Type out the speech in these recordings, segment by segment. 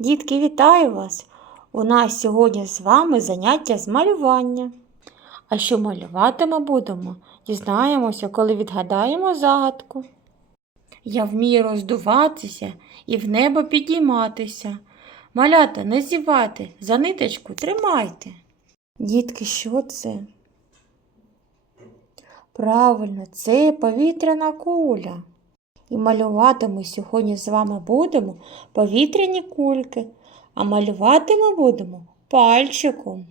Дітки, вітаю вас! У нас сьогодні з вами заняття з малювання. А що малювати ми будемо, дізнаємося, коли відгадаємо загадку. Я вмію роздуватися і в небо підійматися. Малята, не зівати, за ниточку тримайте. Дітки, що це? Правильно, це повітряна куля. І малювати ми сьогодні з вами будемо повітряні кульки, а малювати ми будемо пальчиком.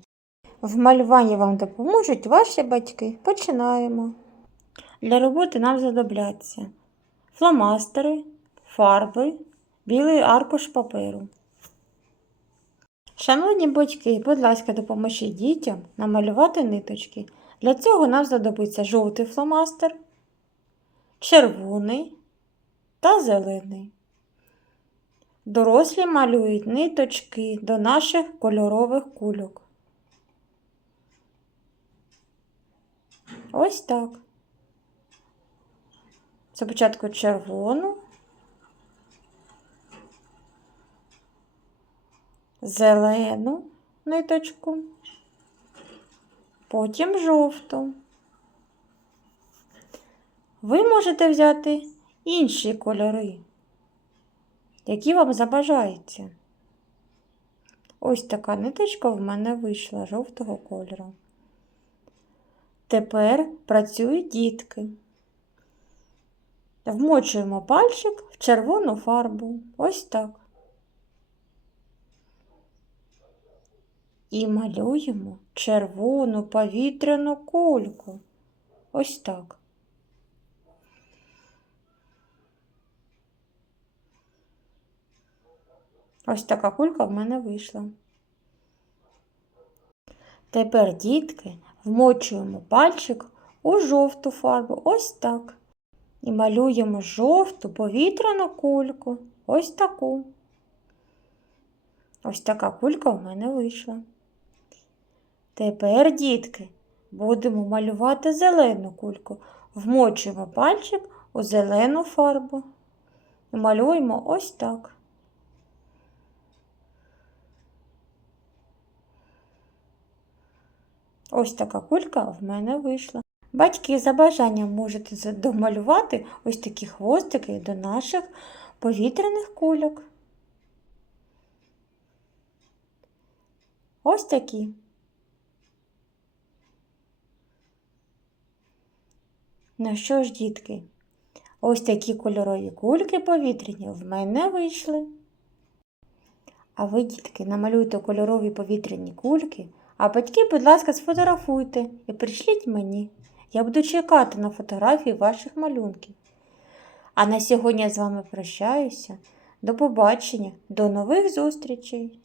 В малюванні вам допоможуть ваші батьки. Починаємо. Для роботи нам знадобляться фломастери, фарби, білий аркуш паперу. Шановні батьки, будь ласка, допоможіть дітям намалювати ниточки. Для цього нам знадобиться жовтий фломастер, червоний та зелений. Дорослі малюють ниточки до наших кольорових кульок. Ось так. Спочатку червону, зелену ниточку, потім жовту. Ви можете взяти інші кольори, які вам забажаються. Ось така ниточка в мене вийшла жовтого кольору. Тепер працюють дітки. Вмочуємо пальчик в червону фарбу. Ось так. І малюємо червону повітряну кульку. Ось так. Ось така кулька в мене вийшла. Тепер, дітки, вмочуємо пальчик у жовту фарбу. Ось так. І малюємо жовту повітряну кульку. Ось таку. Ось така кулька в мене вийшла. Тепер, дітки, будемо малювати зелену кульку. Вмочуємо пальчик у зелену фарбу. І малюємо ось так. Ось така кулька в мене вийшла. Батьки за бажанням можете домалювати ось такі хвостики до наших повітряних кульок. Ось такі. Ну що ж, дітки, ось такі кольорові кульки повітряні в мене вийшли. А ви, дітки, намалюйте кольорові повітряні кульки, а батьки, будь ласка, сфотографуйте і прийшліть мені. Я буду чекати на фотографії ваших малюнків. А на сьогодні я з вами прощаюся. До побачення, до нових зустрічей!